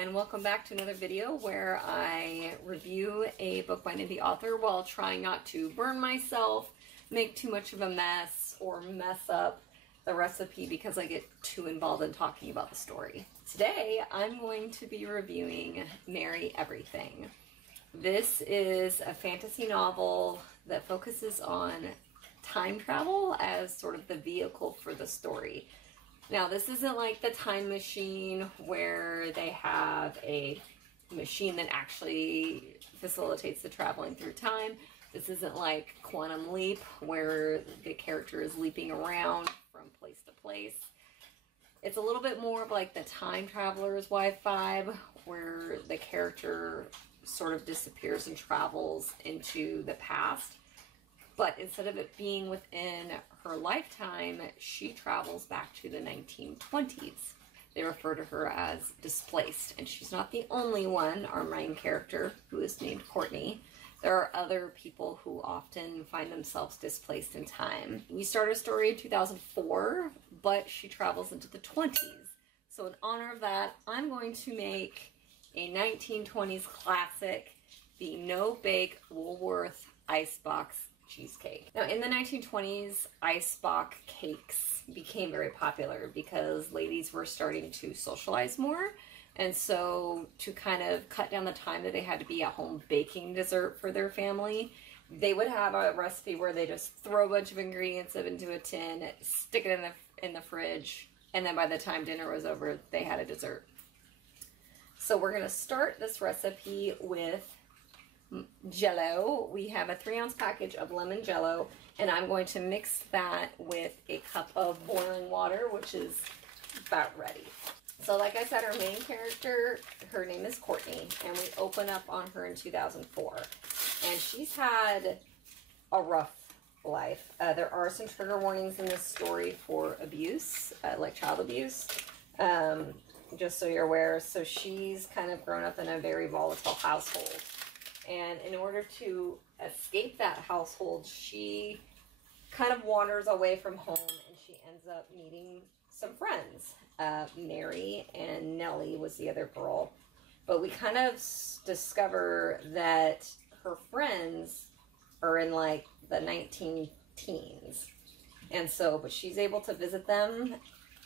and welcome back to another video where I review a book by an indie author while trying not to burn myself, make too much of a mess, or mess up the recipe because I get too involved in talking about the story. Today I'm going to be reviewing Marry Everything. This is a fantasy novel that focuses on time travel as sort of the vehicle for the story. Now, this isn't like the time machine where they have a machine that actually facilitates the traveling through time. This isn't like Quantum Leap where the character is leaping around from place to place. It's a little bit more of like the Time Traveler's Wife vibe where the character sort of disappears and travels into the past. But instead of it being within her lifetime, she travels back to the 1920s. They refer to her as displaced, and she's not the only one, our main character, who is named Courtney. There are other people who often find themselves displaced in time. We start our story in 2004, but she travels into the 20s. So in honor of that, I'm going to make a 1920s classic, the no-bake Woolworth Icebox cheesecake. Now, in the 1920s, icebox cakes became very popular because ladies were starting to socialize more. And so to kind of cut down the time that they had to be at home baking dessert for their family, they would have a recipe where they just throw a bunch of ingredients into a tin, stick it in the fridge, and then by the time dinner was over, they had a dessert. So we're going to start this recipe with Jello. We have a 3-ounce package of lemon Jello, and I'm going to mix that with a cup of boiling water, which is about ready. So like I said, our main character, her name is Courtney, and we open up on her in 2004. And she's had a rough life. There are some trigger warnings in this story for abuse, like child abuse, just so you're aware. So she's kind of grown up in a very volatile household. And in order to escape that household, she kind of wanders away from home and she ends up meeting some friends. Mary and Nellie was the other girl. But we kind of discover that her friends are in like the 19-teens. And so, but she's able to visit them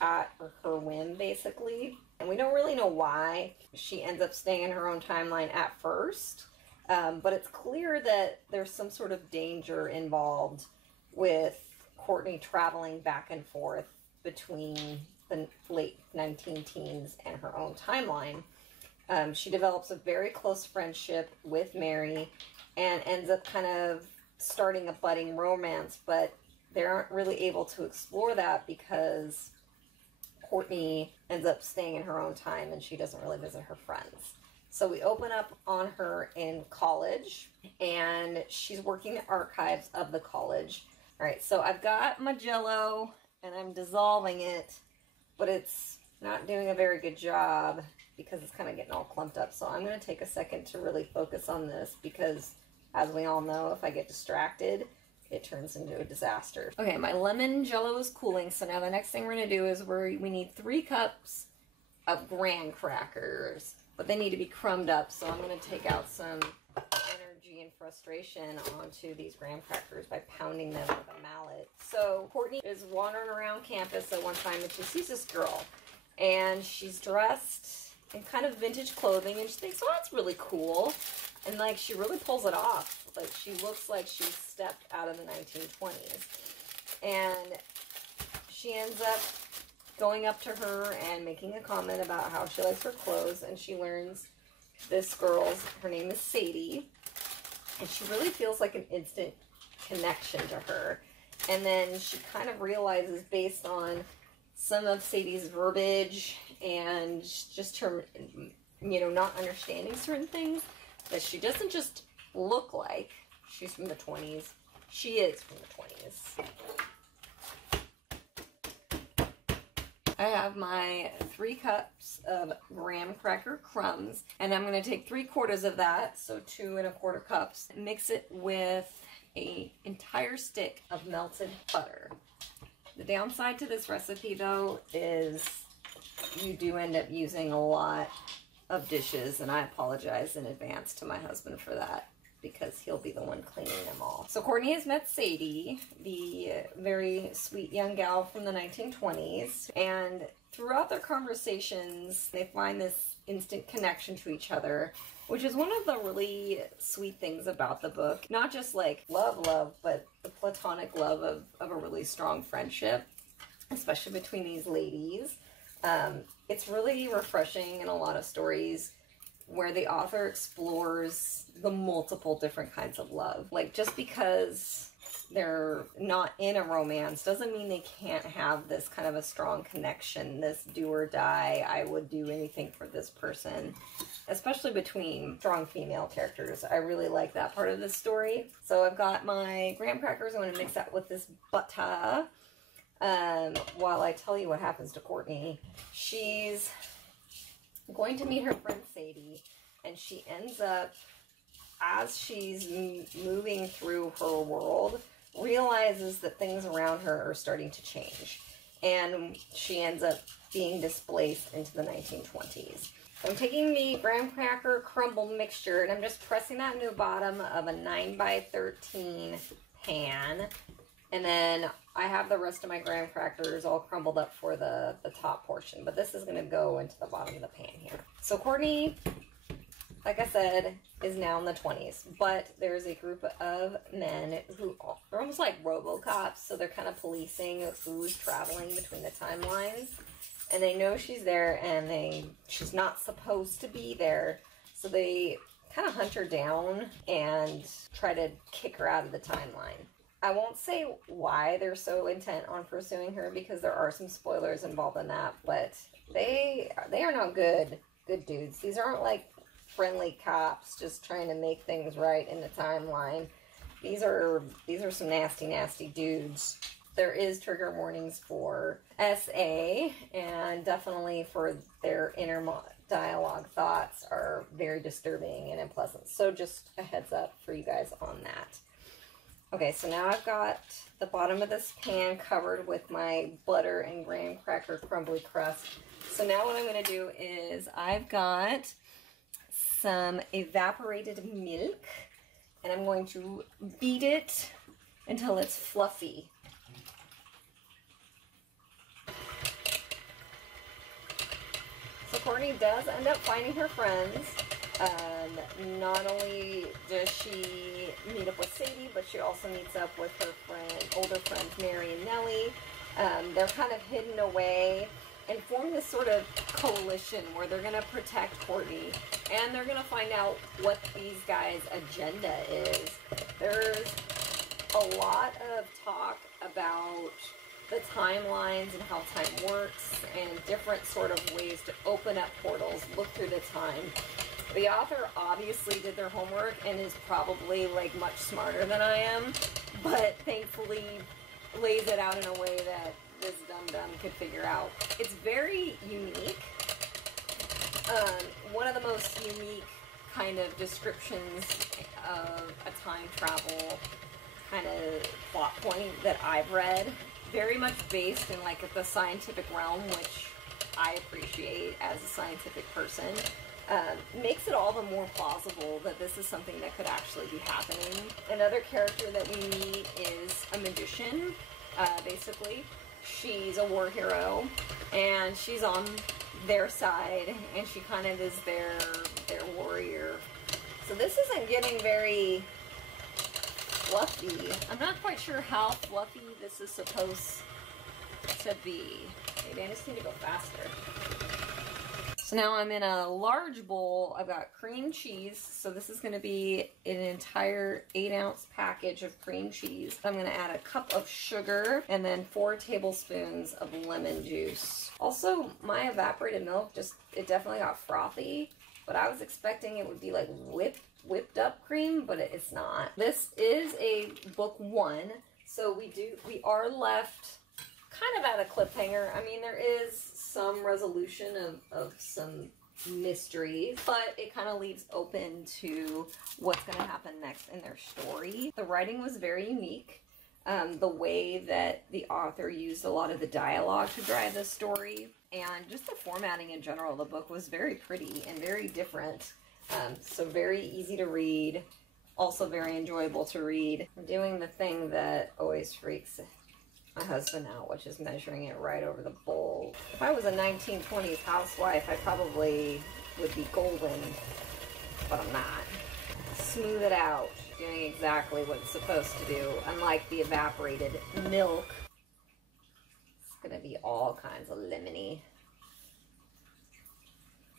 at her whim, basically. And we don't really know why she ends up staying in her own timeline at first. But it's clear that there's some sort of danger involved with Courtney traveling back and forth between the late 19-teens and her own timeline. She develops a very close friendship with Mary and ends up kind of starting a budding romance, but they aren't really able to explore that because Courtney ends up staying in her own time and she doesn't really visit her friends. So we open up on her in college, and she's working the archives of the college. All right, so I've got my Jello, and I'm dissolving it, but it's not doing a very good job because it's kind of getting all clumped up. So I'm going to take a second to really focus on this because, as we all know, if I get distracted, it turns into a disaster. Okay, my lemon Jello is cooling, so now the next thing we're going to do is we need 3 cups of graham crackers. But they need to be crumbed up, so I'm going to take out some energy and frustration onto these graham crackers by pounding them with a mallet. So Courtney is wandering around campus at one time, and she sees this girl, and she's dressed in kind of vintage clothing, and she thinks, oh, that's really cool. And like, she really pulls it off. Like, she looks like she stepped out of the 1920s. And she ends up going up to her and making a comment about how she likes her clothes, and she learns this her name is Sadie, and she really feels like an instant connection to her. And then she kind of realizes, based on some of Sadie's verbiage and just her, not understanding certain things, that she doesn't just look like she's from the 20s, she is from the 20s. I have my 3 cups of graham cracker crumbs, and I'm going to take 3/4 of that, so 2 1/4 cups, mix it with an entire stick of melted butter. The downside to this recipe, though, is you do end up using a lot of dishes, and I apologize in advance to my husband for that, because he'll be the one cleaning them all. So Courtney has met Sadie, the very sweet young gal from the 1920s, and throughout their conversations, they find this instant connection to each other, which is one of the really sweet things about the book. Not just like love, but the platonic love of a really strong friendship, especially between these ladies. It's really refreshing in a lot of stories where the author explores the multiple different kinds of love. Like, just because they're not in a romance doesn't mean they can't have this kind of a strong connection, this do or die, I would do anything for this person, especially between strong female characters. I really like that part of the story. So I've got my graham crackers. I'm going to mix that with this butter. While I tell you what happens to Courtney, she's going to meet her friend Sadie, and she ends up, as she's moving through her world, realizes that things around her are starting to change, and she ends up being displaced into the 1920s. So I'm taking the graham cracker crumble mixture, and I'm just pressing that into the bottom of a 9x13 pan, and then I have the rest of my graham crackers all crumbled up for the top portion, but this is going to go into the bottom of the pan here. So Courtney, like I said, is now in the 20s, but there's a group of men who are almost like Robocops, so they're kind of policing who's traveling between the timelines, and they know she's there, and she's not supposed to be there, so they kind of hunt her down and try to kick her out of the timeline. I won't say why they're so intent on pursuing her, because there are some spoilers involved in that, but they are not good dudes. These aren't like friendly cops just trying to make things right in the timeline. These are some nasty dudes. There is trigger warnings for SA, and definitely for their inner dialogue thoughts are very disturbing and unpleasant. So just a heads up for you guys on that. Okay, so now I've got the bottom of this pan covered with my butter and graham cracker crumbly crust. So now what I'm going to do is I've got some evaporated milk, and I'm going to beat it until it's fluffy. So Courtney does end up finding her friends. Not only does she meet up with Sadie, but she also meets up with her older friends Mary and Nellie. They're kind of hidden away and form this sort of coalition where they're going to protect Courtney, and they're going to find out what these guys' agenda is. There's a lot of talk about the timelines and how time works and different sort of ways to open up portals, look through the time. The author obviously did their homework and is probably like much smarter than I am, but thankfully lays it out in a way that this dum-dum could figure out. It's very unique. One of the most unique kind of descriptions of a time travel kind of plot point that I've read. Very much based in like the scientific realm, which I appreciate as a scientific person. Makes it all the more plausible that this is something that could actually be happening. Another character that we meet is a magician, basically. She's a war hero, and she's on their side, and she kind of is their warrior. So this isn't getting very fluffy. I'm not quite sure how fluffy this is supposed to be. Maybe I just need to go faster. So now I'm in a large bowl. I've got cream cheese. So this is going to be an entire 8-ounce package of cream cheese. I'm going to add a cup of sugar and then 4 tablespoons of lemon juice. Also, my evaporated milk it definitely got frothy, but I was expecting it would be like whipped up cream, but it's not. This is a book 1, so we are left kind of at a cliffhanger. I mean, there is some resolution of some mysteries, but it kind of leaves open to what's going to happen next in their story. The writing was very unique. the way that the author used a lot of the dialogue to drive the story, and just the formatting in general. The book was very pretty and very different, so very easy to read, also very enjoyable to read. I'm doing the thing that always freaks my husband out, which is measuring it right over the bowl. If I was a 1920s housewife, I probably would be golden, but I'm not. Smooth it out, doing exactly what it's supposed to do. Unlike the evaporated milk, it's gonna be all kinds of lemony.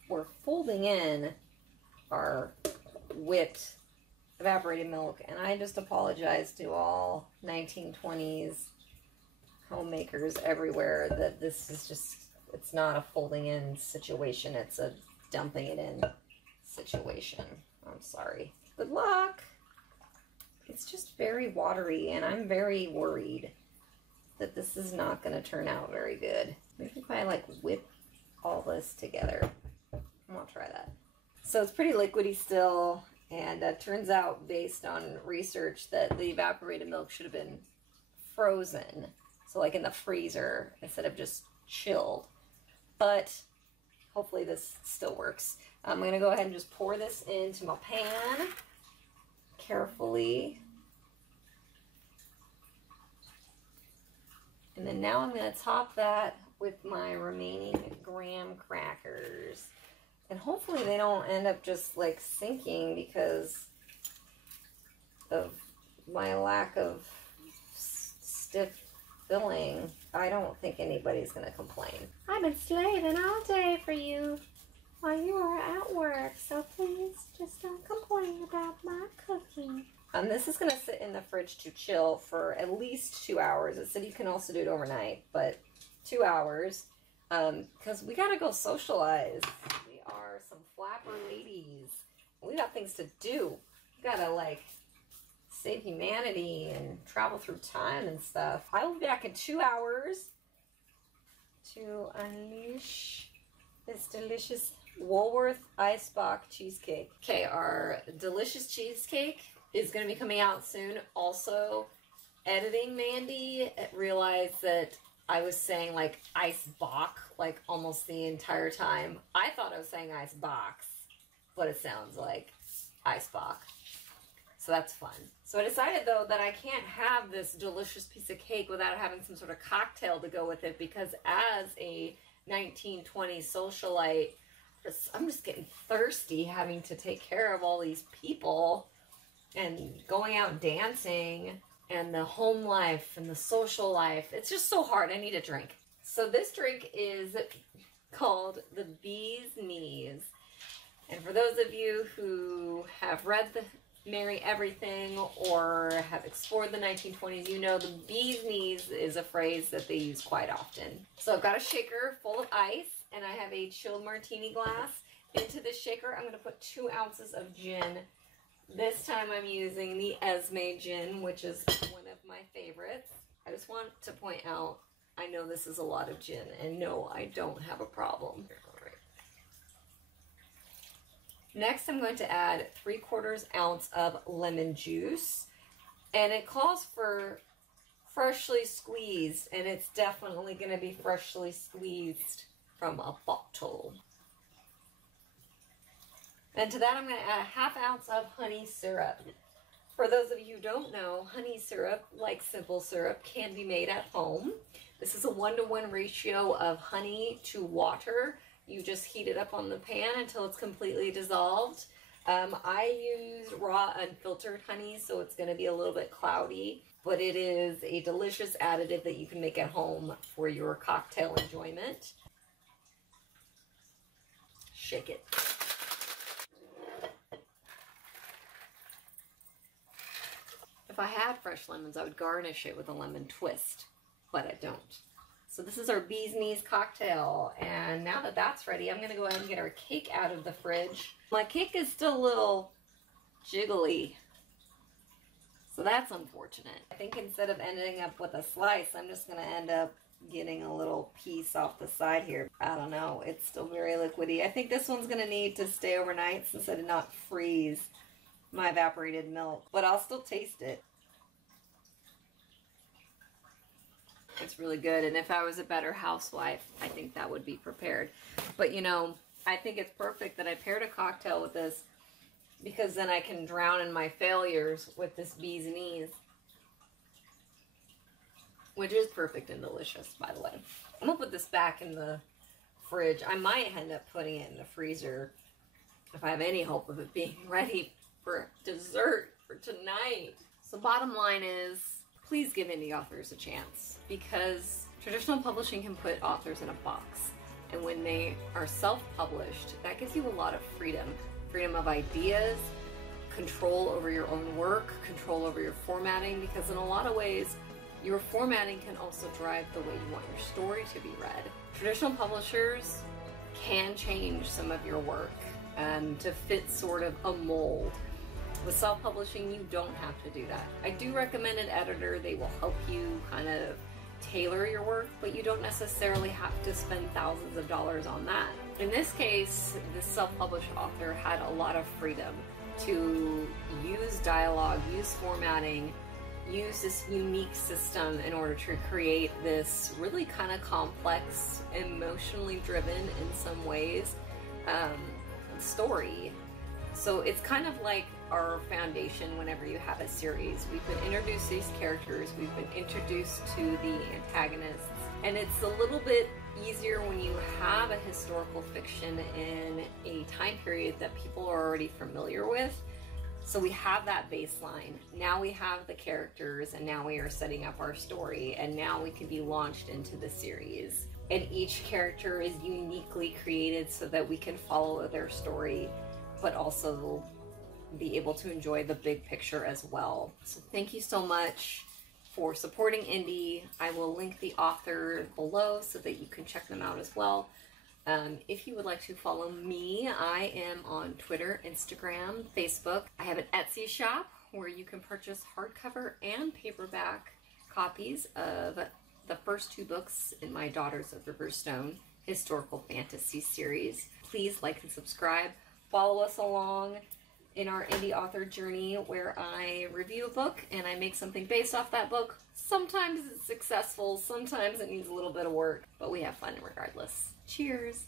We're folding in our whipped evaporated milk, and I just apologize to all 1920s homemakers everywhere that this is just, it's not a folding in situation, it's a dumping it in situation. I'm sorry. Good luck. It's just very watery, and I'm very worried that this is not going to turn out very good. Maybe if I like whip all this together. I'm going to try that. So it's pretty liquidy still, and turns out based on research that the evaporated milk should have been frozen. So like in the freezer instead of just chilled. But hopefully this still works. I'm going to go ahead and just pour this into my pan carefully. And then now I'm going to top that with my remaining graham crackers. And hopefully they don't end up just like sinking because of my lack of stiff filling. I don't think anybody's going to complain. I've been slaving all day for you while you were at work, so please just don't complain about my cooking. This is going to sit in the fridge to chill for at least 2 hours. It said you can also do it overnight, but 2 hours, because we got to go socialize. We are some flapper ladies. We got things to do. We got to, like, save humanity and travel through time and stuff. I will be back in 2 hours to unleash this delicious Woolworth Icebox cheesecake. Okay, our delicious cheesecake is going to be coming out soon. Also, editing Mandy realized that I was saying like icebox like almost the entire time. I thought I was saying icebox, but it sounds like icebox. So that's fun. So I decided though that I can't have this delicious piece of cake without having some sort of cocktail to go with it, because as a 1920s socialite, I'm just getting thirsty having to take care of all these people and going out dancing and the home life and the social life. It's just so hard. I need a drink. So this drink is called the Bee's Knees. And for those of you who have read the Merry Everything or have explored the 1920s, you know the Bee's Knees is a phrase that they use quite often. So I've got a shaker full of ice, and I have a chilled martini glass. Into the shaker, I'm going to put 2 ounces of gin. This time I'm using the Esme gin, which is one of my favorites. I just want to point out, I know this is a lot of gin, and no, I don't have a problem. All right. Next, I'm going to add 3/4 ounce of lemon juice, and it calls for freshly squeezed, and it's definitely going to be freshly squeezed from a bottle. And to that, I'm going to add a 1/2 ounce of honey syrup. For those of you who don't know, honey syrup, like simple syrup, can be made at home. This is a 1-to-1 ratio of honey to water. You just heat it up on the pan until it's completely dissolved. I use raw unfiltered honey, so it's going to be a little bit cloudy, but it is a delicious additive that you can make at home for your cocktail enjoyment. Shake it. If I had fresh lemons, I would garnish it with a lemon twist, but I don't. So this is our Bee's Knees cocktail, and now that that's ready, I'm going to go ahead and get our cake out of the fridge. My cake is still a little jiggly, so that's unfortunate. I think instead of ending up with a slice, I'm just going to end up getting a little piece off the side here. I don't know, it's still very liquidy. I think this one's going to need to stay overnight since I did not freeze my evaporated milk, but I'll still taste it. It's really good. And if I was a better housewife, I think that would be prepared. But, you know, I think it's perfect that I paired a cocktail with this, because then I can drown in my failures with this bee's knees. Which is perfect and delicious, by the way. I'm going to put this back in the fridge. I might end up putting it in the freezer if I have any hope of it being ready for dessert for tonight. So bottom line is, please give indie authors a chance, because traditional publishing can put authors in a box. And when they are self-published, that gives you a lot of freedom. Freedom of ideas, control over your own work, control over your formatting, because in a lot of ways, your formatting can also drive the way you want your story to be read. Traditional publishers can change some of your work to fit sort of a mold. With self-publishing, you don't have to do that. I do recommend an editor. They will help you kind of tailor your work, but you don't necessarily have to spend thousands of dollars on that. In this case, this self-published author had a lot of freedom to use dialogue, use formatting, use this unique system in order to create this really kind of complex, emotionally driven in some ways, story. So it's kind of like our foundation whenever you have a series. We've been introduced to these characters, we've been introduced to the antagonists, and it's a little bit easier when you have a historical fiction in a time period that people are already familiar with. So we have that baseline. Now we have the characters, and now we are setting up our story, and now we can be launched into the series. And each character is uniquely created so that we can follow their story, but also be able to enjoy the big picture as well. So thank you so much for supporting indie. I will link the author below so that you can check them out as well. If you would like to follow me, I am on Twitter, Instagram, Facebook. I have an Etsy shop where you can purchase hardcover and paperback copies of the first 2 books in my Daughters of Riverstone historical fantasy series. Please like and subscribe. Follow us along in our indie author journey, where I review a book and I make something based off that book. Sometimes it's successful, sometimes it needs a little bit of work, but we have fun regardless. Cheers!